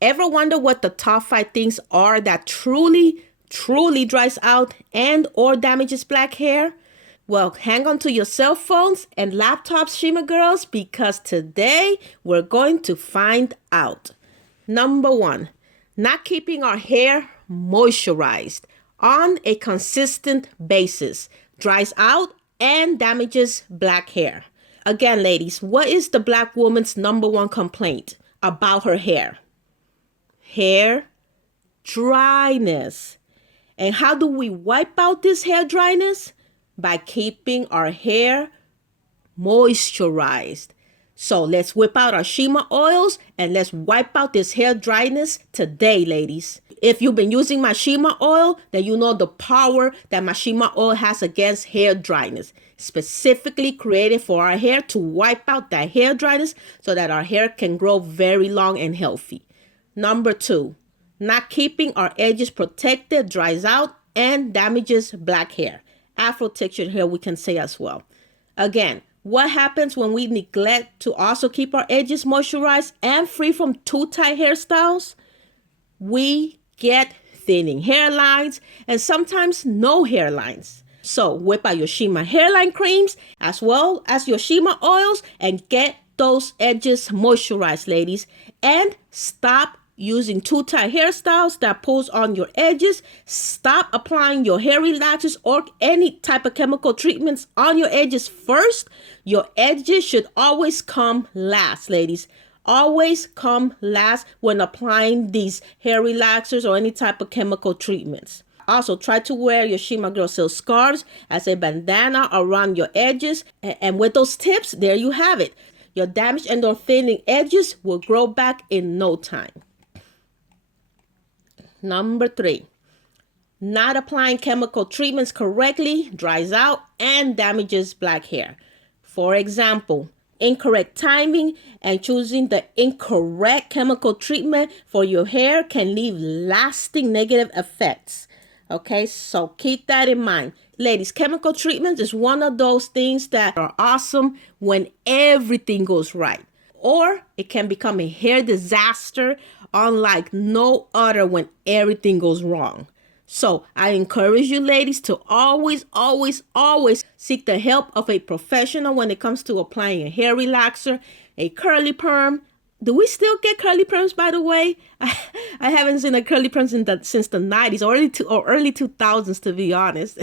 Ever wonder what the top 5 things are that truly dries out and or damages black hair? Well, hang on to your cell phones and laptops, Shima girls, because today we're going to find out. Number one, not keeping our hair moisturized on a consistent basis dries out and damages black hair. Again, ladies, what is the black woman's number one complaint about her hair? Hair dryness. And how do we wipe out this hair dryness? By keeping our hair moisturized. So let's whip out our Shima oils and let's wipe out this hair dryness today, ladies. If you've been using my Shima oil, then you know the power that my Shima oil has against hair dryness. Specifically created for our hair to wipe out that hair dryness so that our hair can grow very long and healthy. Number two, not keeping our edges protected dries out and damages black hair. Afro textured hair, we can say as well. Again, what happens when we neglect to also keep our edges moisturized and free from too tight hairstyles? We get thinning hairlines and sometimes no hairlines. So whip out your Shima hairline creams as well as your Shima oils and get those edges moisturized, ladies. And stop using too tight hairstyles that pulls on your edges. Stop applying your hair relaxers or any type of chemical treatments on your edges first. Your edges should always come last, ladies. Always come last when applying these hair relaxers or any type of chemical treatments. Also, try to wear your Shima Girl Silk scarves as a bandana around your edges. And with those tips, there you have it. Your damaged and or thinning edges will grow back in no time. Number three, not applying chemical treatments correctly dries out and damages black hair. For example, incorrect timing and choosing the incorrect chemical treatment for your hair can leave lasting negative effects. Okay, so keep that in mind. Ladies, chemical treatments is one of those things that are awesome when everything goes right. Or it can become a hair disaster unlike no other when everything goes wrong. So I encourage you ladies to always seek the help of a professional when it comes to applying a hair relaxer, a curly perm. Do we still get curly perms, by the way? I haven't seen a curly perm since the 90s or early 2000s, to be honest.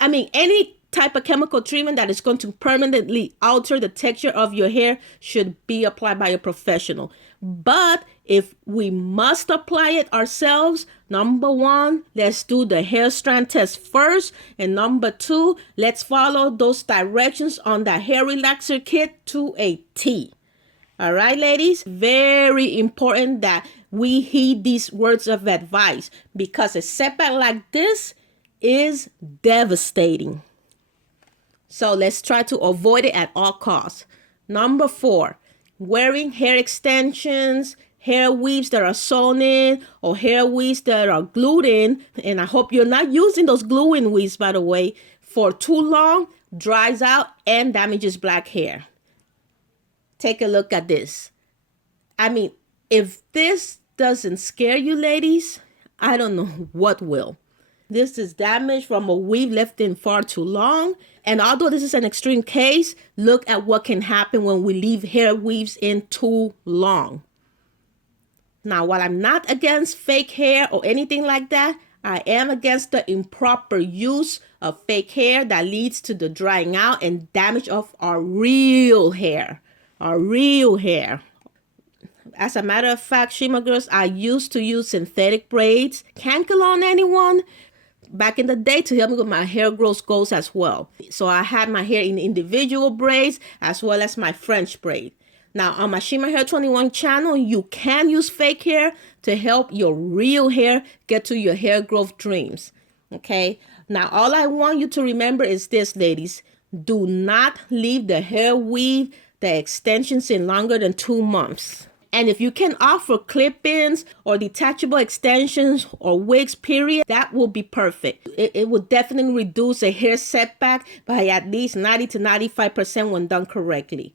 I mean, any type of chemical treatment that is going to permanently alter the texture of your hair should be applied by a professional. But if we must apply it ourselves, number one, let's do the hair strand test first. And number two, let's follow those directions on the hair relaxer kit to a T. All right, ladies, very important that we heed these words of advice because a setback like this is devastating. So let's try to avoid it at all costs. Number four, wearing hair extensions, hair weaves that are sewn in, or hair weaves that are glued in. And I hope you're not using those glue-in weaves, by the way, for too long, dries out and damages black hair. Take a look at this. I mean, if this doesn't scare you, ladies, I don't know what will. This is damage from a weave left in far too long. And although this is an extreme case, look at what can happen when we leave hair weaves in too long. Now, while I'm not against fake hair or anything like that, I am against the improper use of fake hair that leads to the drying out and damage of our real hair. Our real hair. As a matter of fact, Shima girls, I used to use synthetic braids. Can't kill on anyone. Back in the day to help me with my hair growth goals as well. So I had my hair in individual braids as well as my French braid. Now on my Shima Hair 21 channel, you can use fake hair to help your real hair get to your hair growth dreams. Okay. Now all I want you to remember is this, ladies. Do not leave the hair weave, the extensions in longer than 2 months. And if you can offer clip-ins or detachable extensions or wigs, period, that will be perfect. It will definitely reduce a hair setback by at least 90 to 95% when done correctly.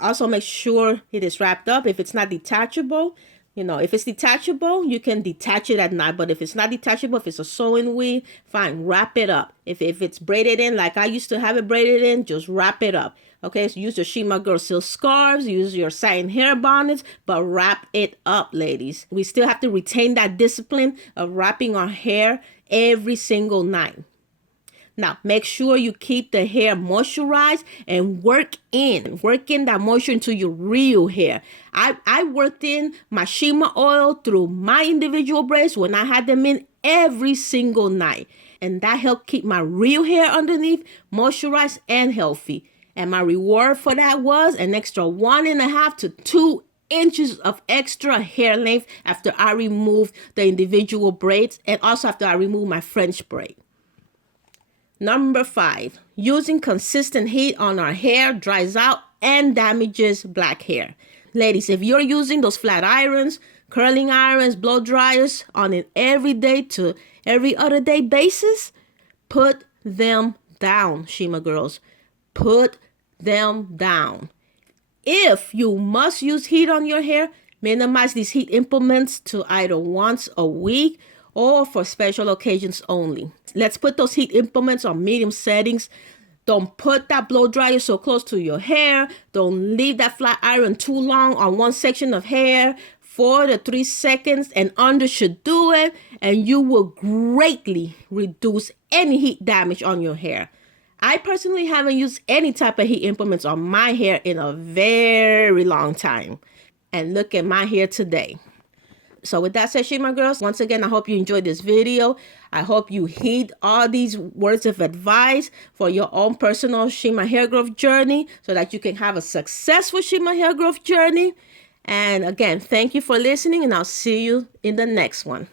Also make sure it is wrapped up. If it's not detachable, if it's detachable, you can detach it at night. But if it's not detachable, if it's a sewing weave, fine, wrap it up. If it's braided in, like I used to have it braided in, just wrap it up. Okay, so use your Shima Girl silk scarves, use your satin hair bonnets, but wrap it up, ladies. We still have to retain that discipline of wrapping our hair every single night. Now, make sure you keep the hair moisturized and work in that moisture into your real hair. I worked in my Shima oil through my individual braids when I had them in every single night. And that helped keep my real hair underneath moisturized and healthy. And my reward for that was an extra 1.5 to 2 inches of extra hair length after I removed the individual braids and also after I removed my French braid. Number 5, using consistent heat on our hair dries out and damages black hair. Ladies, if you're using those flat irons, curling irons, blow dryers on an everyday to every other day basis, put them down, Shima girls. Put them down. If you must use heat on your hair, minimize these heat implements to either once a week or for special occasions only. Let's put those heat implements on medium settings. Don't put that blow dryer so close to your hair. Don't leave that flat iron too long on one section of hair. 4 to 3 seconds and under should do it, and you will greatly reduce any heat damage on your hair. I personally haven't used any type of heat implements on my hair in a very long time. And look at my hair today. So with that said, Shima girls, once again, I hope you enjoyed this video. I hope you heed all these words of advice for your own personal Shima hair growth journey so that you can have a successful Shima hair growth journey. And again, thank you for listening, and I'll see you in the next one.